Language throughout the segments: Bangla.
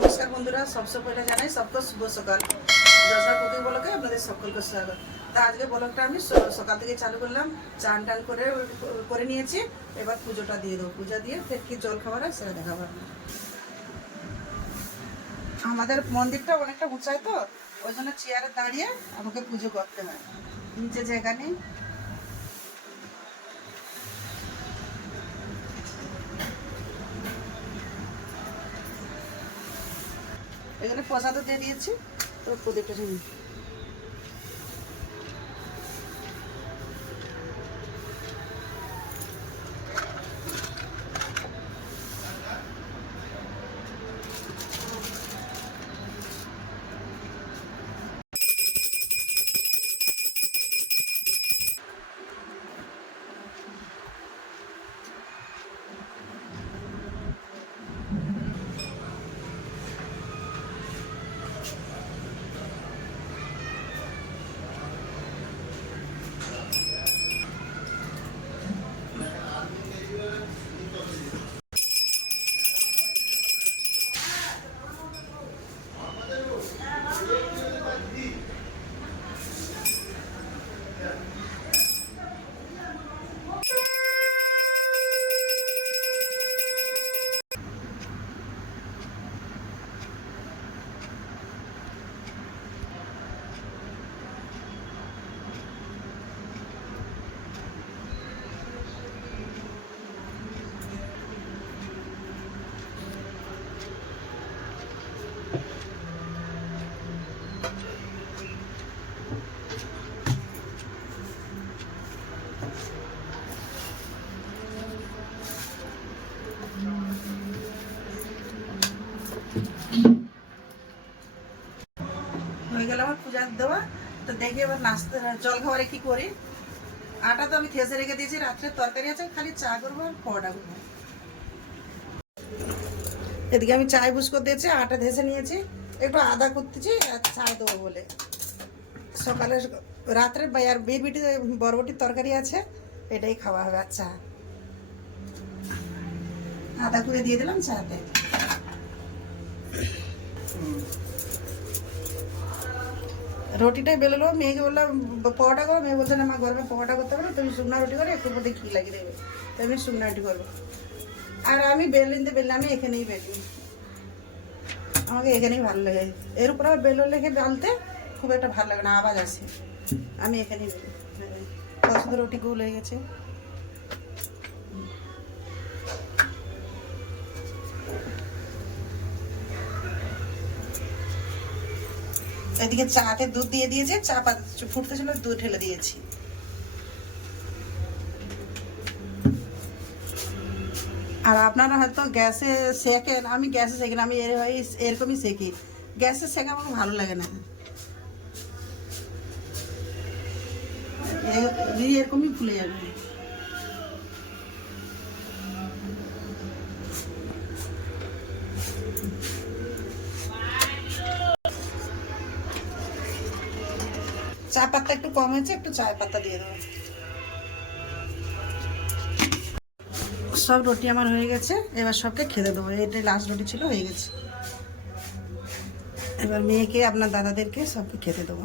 নমস্কার বন্ধুরা সবসে পহলে জানাই সবকে শুভ সকাল। দশটা কুকিং ব্লকে আপনাদের সকলকে স্বাগত। তা আজকে ব্লগটা আমি সকাল থেকে চালু করলাম, চান টান করে করে নিয়েছি। এবার পুজোটা দিয়ে দেবো। পূজা দিয়ে ফের কি জল খাবার হয় সেটা দেখাবো আমাদের মন্দিরটা অনেকটা উঁচাই তো, ওই জন্য চেয়ারে দাঁড়িয়ে আমাকে পুজো করতে হয়। নিচে জায়গা নেই। এখানে প্রসাদও দিয়ে দিয়েছি। তো প্রদীপটা হয়ে গেল আমার পূজা দেওয়া। তো দেখি এবার নাস্তা জল খাবারে কি করি। আটা তো আমি থেসে রেখে দিয়েছি, রাত্রে তরকারি আছে, খালি চা করব আর পরোটা করব। এদিকে আমি চায় বুসকো দিয়েছি, আটা ধেসে নিয়েছি, একটু আদা করতেছি আর চা দেবো বলে। সকালে রাত্রে আর বেবিটি বরবটির তরকারি আছে, এটাই খাওয়া হবে, আর চা। আদা করে দিয়ে দিলাম চাতে। রুটিটাই বেললো মেয়েকে বললাম, পরোটা করো, মেয়ে বলছে, না আমার গরমে পরোটা করতে পারো তুমি শুকনা রুটি করে, একটু মধ্যে ঘি লাগিয়ে দেবে। তো আমি শুকনা রুটি করব। আর আমি বেলিনতে বেললে আমি এখানেই বেলি। আমাকে এখানেই ভালো লাগে। এর উপর আবার বেলুন লেগে বেলতে খুব একটা ভালো লাগে না, আওয়াজ আসে। আমি এখানেই বেলি। পছন্দ রুটি গুল হয়ে গেছে। এদিকে চাতে দুধ দিয়ে দিয়েছে, চা পাতা ফুটতে ছিল দুধ ঢেলে দিয়েছি। আর আপনারা হয়তো গ্যাসে সেকেন, আমি গ্যাসে সেকি না আমি এরকমই সেকি। গ্যাসে সেকা আমার ভালো লাগে না। এরকমই ফুলে যাবে। চা পাতা একটু কম হয়েছে একটু চায় পাতা দিয়ে দেবো সব রুটি আমার হয়ে গেছে, এবার সবকে খেতে দেবো। এটাই লাস্ট রুটি ছিল, হয়ে গেছে। এবার মেয়েকে, আপনার দাদাদেরকে সবকে খেতে দেবো।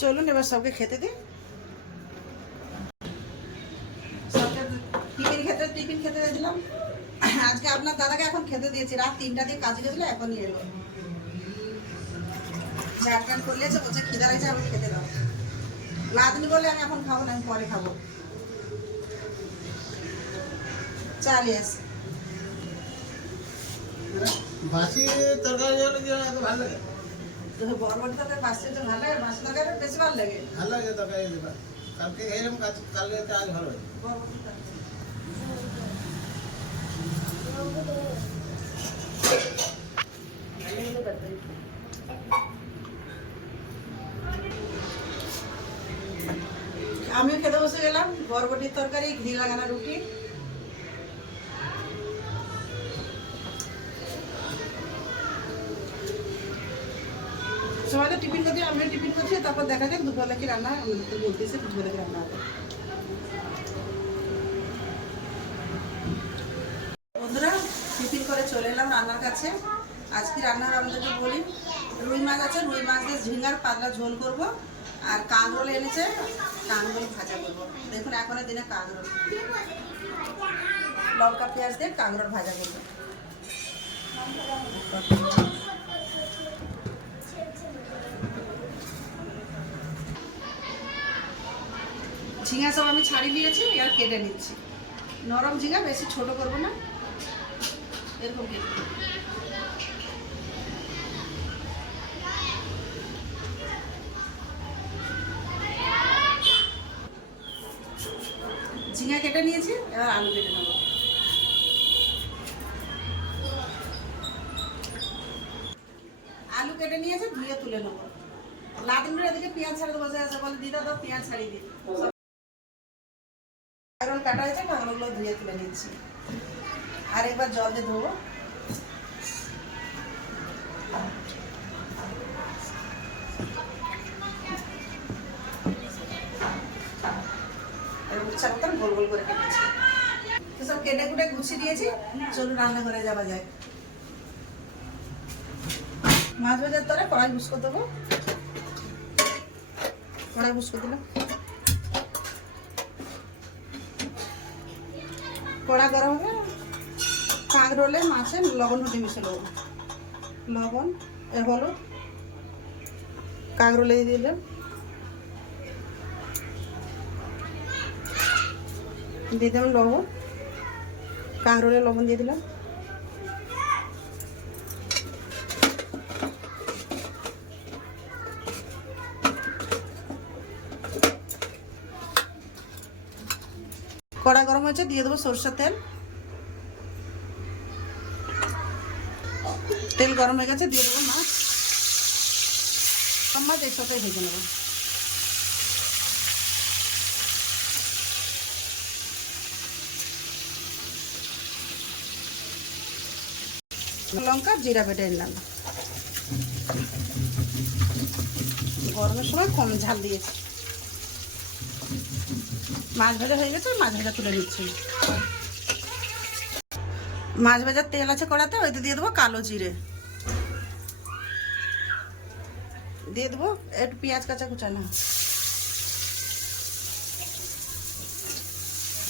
চলুন, এবার সবকে খেতে দিই। টিফিন খেতে টিফিন খেতে দিলাম। আজকে আপনার দাদাকে এখন খেতে দিয়েছি। রাত তিনটা দিয়ে কাজে গেছিল এখনই এলো। টান করলে যে বলছে খিদা লাগছে আমি খেতে দাও। লাদনি বলে আমি এখন খাব না আমি পরে খাব। চাল এস বাসি তরকারি হলে কি ভালো লাগে? বরবটি তরকারি বাসে তো ভালো লাগে বাসি তরকারি বেশি ভালো লাগে। ভালো লাগে তরকারি কালকে খেলাম কাজ কালকে আজ ভালো লাগে। বরবটি তরকারি। আমিও খেতে বসে গেলাম, বরবটির তরকারি, ঘি লাগানো রুটি। সবাই তো টিফিন করছি আমিও টিফিন করছি, তারপর দেখা যাক, দুপুরবেলা কি রান্না আমাদের তো বলতেছে দুপুরবেলা কি রান্না হবে। কাছে আজকে রান্নার আপনাদেরকে বলি, রুই মাছ আছে, রুই মাছ দিয়ে ঝিঙ্গার পাতলা ঝোল করব। আর কাঁকরোল এনেছে, কাঁকরোল ভাজা করব। দেখুন এখনের দিনে কাঁকরোল। লঙ্কা, পেঁয়াজ দিয়ে কাঁকরোল ভাজা করব। ঝিঙা সব আমি ছাড়িয়ে নিয়েছি আর কেটে নিচ্ছি। নরম ঝিঙা, বেশি ছোট করব না। এরকম কেটে নেব। ঝিঙা কেটে নিয়েছি এবার আলু কেটে নেব। আলু কেটে নিয়েছে, ধুয়ে তুলে নেব। লাদিনের এদিকে পেঁয়াজ ছাড়িয়ে বসে আছে বলে দিদা তো পেঁয়াজ ছাড়িয়ে দিই। কাঁকরোল কাটা হয়েছে কাঁকরোলগুলো ধুয়ে তুলে নিচ্ছি। আর একবার জল দিয়ে ধোবো। এরকম মতন গোল গোল করে কেটেছি। তো সব কেটে কুটে গুছিয়ে দিয়েছি। চলুন রান্নাঘরে যাওয়া যায় মাছ ভাজার তরে কড়াই বুসকো দেবো। কড়াই বুসকো দিলাম। কড়া গরম হবে কাঁকরোলে মাছে লবণ হতে মিশে নেব লবণ এ হলুদ। কাঁকরোলে দিলাম। দিয়ে দিলাম লবণ। কাঁকরোলে লবণ দিয়ে দিলাম। কড়া গরম হয়েছে, দিয়ে দেবো সরষের তেল। তেল গরম হয়ে গেছে, দিয়ে দেবো মাছ। মাছ একসাথে ভেজে নেব। লঙ্কা, জিরা বেটে নিলাম। গরমের সময় কম ঝাল দিয়েছি। মাছ ভাজা হয়ে গেছে, মাছ ভাজা তুলে নিচ্ছি। মাছ ভাজার তেল আছে কড়াতে ওইতে দিয়ে দেবো কালো জিরে। দিয়ে দেবো একটু পেঁয়াজ কাঁচা কুচানো।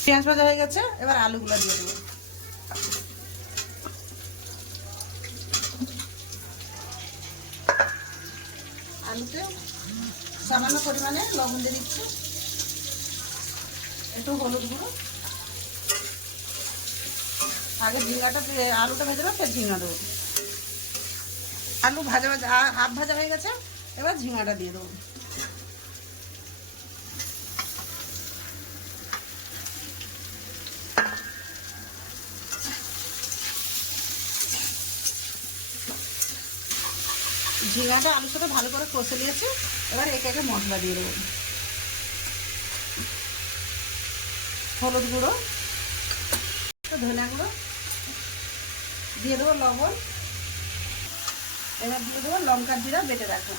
পেঁয়াজ ভাজা হয়ে গেছে, এবার আলুগুলো দিয়ে দেবো। আলুতে সামান্য পরিমাণে লবণ দিয়ে দিচ্ছি। একটু হলুদ গুঁড়ো। আগে ঝিঙ্গাটা আলুটা ভেজে দেবো ফের ঝিঙ্গা দেবো। আলু ভাজা ভাজা হাফ ভাজা হয়ে গেছে, এবার ঝিঙ্গাটা দিয়ে দেবো। ঝিঙ্গাটা আলুর সাথে ভালো করে কষে নিয়েছি। এবার একে একে মশলা দিয়ে দেবো। হলুদ গুঁড়ো, ধনিয়া গুঁড়ো, দিয়ে দেবো লবণ। এবার দিয়ে দেবো লঙ্কার জিরা বেটে রাখব।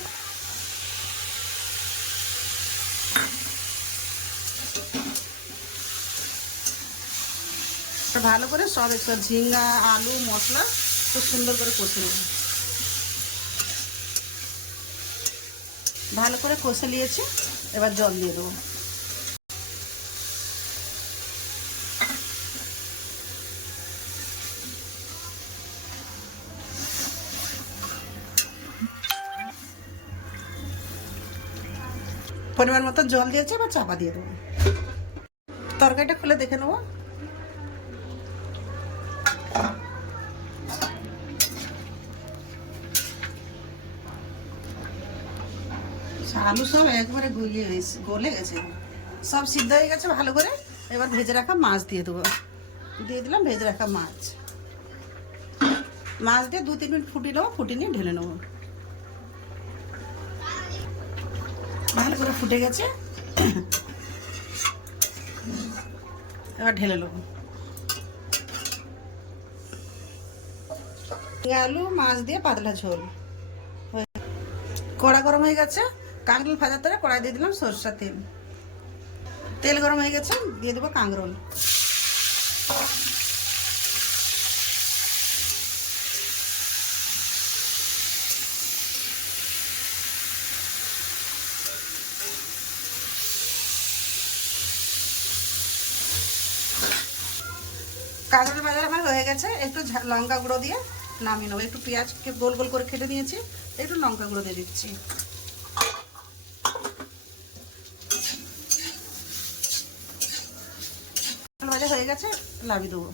ভালো করে সব একটু ঝিঙ্গা আলু, মশলা খুব সুন্দর করে কষে নেব। ভালো করে কষে নিয়েছি, এবার জল দিয়ে দেবো। পরিমাণ মতো জল দিয়েছি, এবার চাপা দিয়ে দেবো। তরকারিটা খুলে দেখে নেব। আলু সব একবারে গলিয়ে গেছে, গলে গেছে। সব সিদ্ধ হয়ে গেছে, ভালো করে। এবার ভেজে রাখা মাছ দিয়ে দেবো। দিয়ে দিলাম ভেজে রাখা মাছ। মাছ দিয়ে দু তিন মিনিট ফুটিয়ে নেব, ফুটিয়ে নিয়ে ঢেলে নেব। ভালো করে ফুটে গেছে। এবার ঢেলে নেব। আলু, মাছ দিয়ে পাতলা ঝোল। কড়া গরম হয়ে গেছে। কাঁকরোল ভাজার তরে কড়াই দিয়ে দিলাম সরষা তেল। তেল গরম হয়ে গেছে, দিয়ে দেবো কাঁকরোল। কাঁকরোল ভাজা আমার হয়ে গেছে, একটু লঙ্কা গুঁড়ো দিয়ে নামিয়ে নেব। একটু পেঁয়াজকে গোল গোল করে খেটে নিয়েছি, একটু লঙ্কা গুঁড়ো দিয়ে দিচ্ছি। হয়ে গেছে লাভি দেবো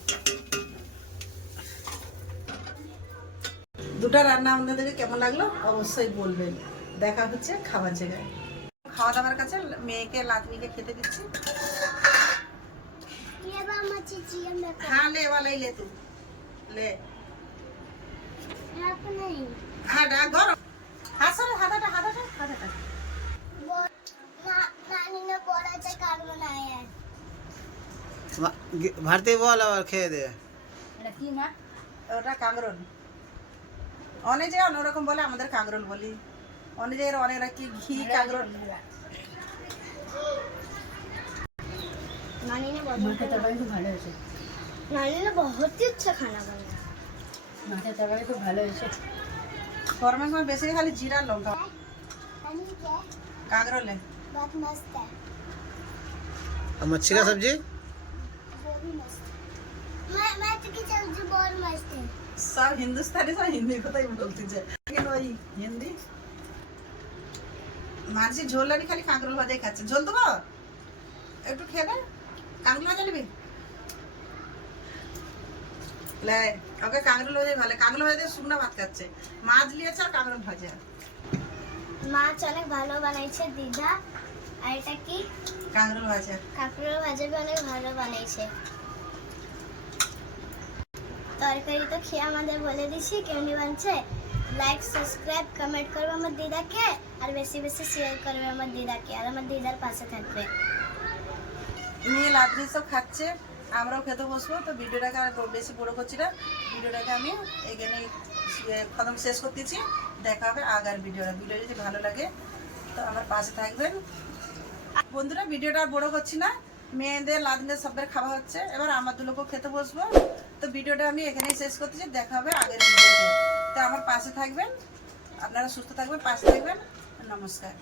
দুটা রান্না আপনাদেরকে কেমন লাগল অবশ্যই বলবেন দেখা হচ্ছে খাবার জায়গায় খাওয়া দাবার কাছে মেয়েকে লাতনিকে খেতে দিচ্ছি হাতাটা হাতাটা হাতাটা ভারতী বল আবার খেয়ে দে। এটা কি মা ওটা কাঁকরোল অনেক জায়গায় অন্যরকম বলে আমাদের কাঁকরোল বলি। অনেক জায়গায় অনেক কি ঘি কাঁকরোল नानी ने बहुत ভালো হয়েছে। বহুত আচ্ছা খানা বানায়। মাছের তরকারি খুব ভালো হয়েছে। ফরমান মা বেশি খালি জিরা লঙ্কা। হ্যাঁ, কাঁকরোলে। বহুত মস্ত সব হিন্দুস্তানি সব হিন্দি কথাই বলতেছে কিন্তু ওই হিন্দি? মানসি ঝোল খালি কাঁকরোল ভাজাই খাচ্ছে। ঝোল দেবো? একটু খেয়ে দে কাঁকরোল ভাজা নিবি? ওকে কাঁকরোল ভাজাই ভালো কাঁকরোল ভাজা শুকনো ভাত খাচ্ছে। মাছ নিয়েছে আর কাঁকরোল ভাজা। মাছ অনেক ভালো বানাইছে দিদা। আর এটা কি? কাঁকরোল ভাজা। কাঁকড়ার ভাজা অনেক ভালো বানাইছে। তরকারি তো খেয়ে আমাদের বলে দিছি কেমনি বানছে লাইক সাবস্ক্রাইব কমেন্ট করবে আমার দিদাকে, আর বেশি বেশি শেয়ার করবে আমার দিদাকে, আর আমার দিদার পাশে থাকবে। মেয়ে লাদ্রি সব খাচ্ছে, আমরাও খেতে বসবো, তো ভিডিওটাকে আর বেশি বড় করছি না, ভিডিওটাকে আমি এখানে খতম শেষ করতেছি দেখা হবে আগার ভিডিওটা, ভিডিও যদি ভালো লাগে, তো আমার পাশে থাকবেন। বন্ধুরা, ভিডিওটা আর বড় করছি না, মেয়েদের লাদনের সবের খাওয়া হচ্ছে, এবার আমার দুলোকেও খেতে বসবো। তো ভিডিওটা আমি এখানেই শেষ করতে চাই, দেখা হবে আগের ভিডিওতে। তো আমার পাশে থাকবেন, আপনারা সুস্থ থাকবেন, পাশে থাকবেন, নমস্কার।